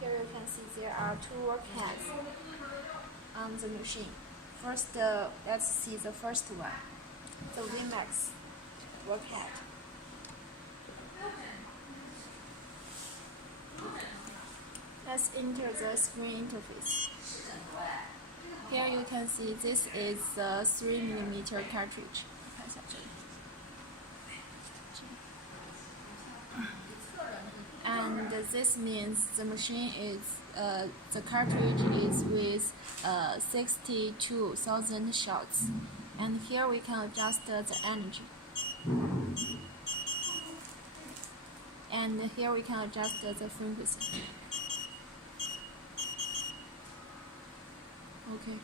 Here you can see there are two workheads on the machine. First, let's see the first one, the Remarked workhead. Let's enter the screen interface. Here you can see this is a 3mm cartridge. And this means the machine is, the cartridge is with 62,000 shots. And here we can adjust the energy. And here we can adjust the frequency. Okay.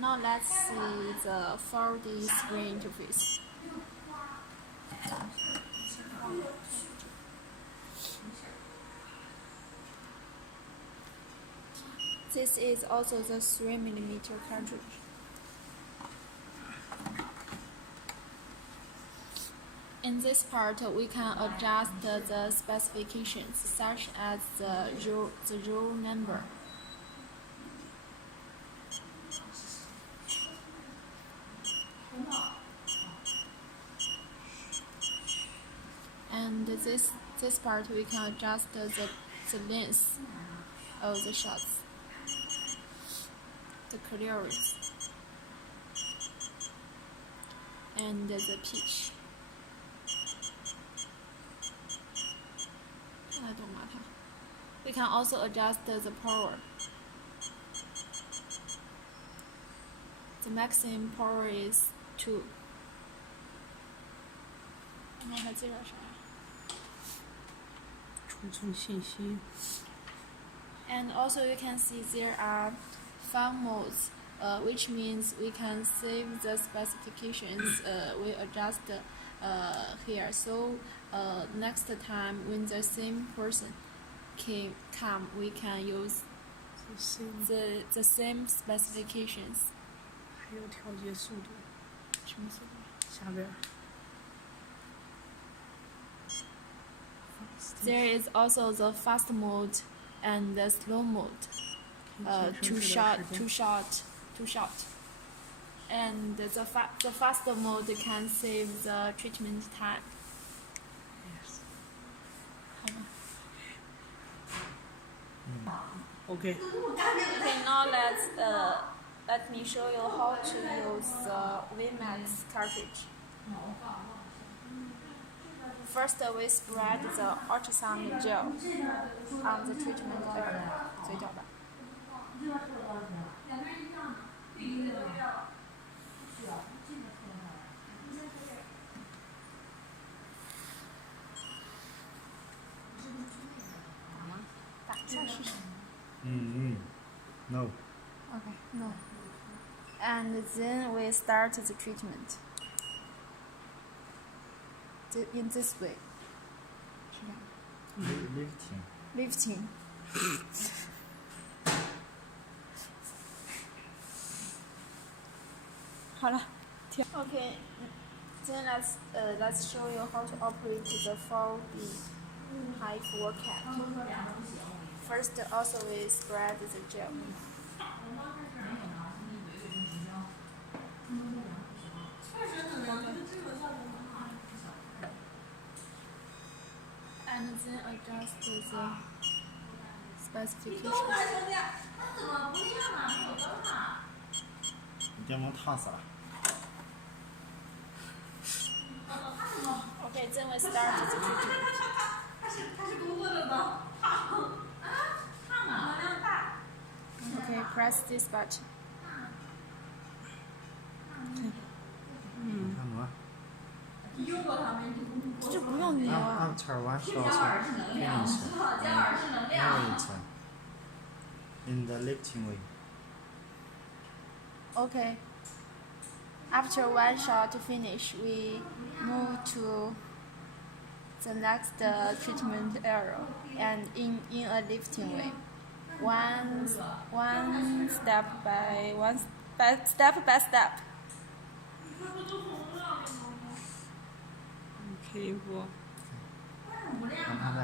Now let's see the 4D screen interface. This is also the 3mm cartridge. In this part, we can adjust the specifications, such as the roll number. And this part we can adjust the length of the shots, the clearance, and the pitch. We can also adjust the power. The maximum power is 2. And also you can see there are 5 modes, which means we can save the specifications we adjust here. So next time when the same person come, we can use the same specifications. 还有调节速度，什么速度？下边。There is also the fast mode and the slow mode. Too short. And the fast mode can save the treatment time. Yes. Okay. Okay, now let me show you how to use the Remarked cartridge. First, we spread the ultrasound gel on the treatment area. 嘴角吧。打一下试试。No. Okay, no. And then we start the treatment. In this way. Lifting. Okay, then let's show you how to operate the 4D HIFU workhead. First, also we spread the gel. And then adjust the specifications. 你这忙烫死了。Okay, then we start the treatment. Okay, press this button. 看吗？这不用扭啊。 After 1 shot, finish. Narrate in the lifting way. Okay. After 1 shot finish, we move to the next treatment area and in a lifting way. Step by step. 可以不？让他再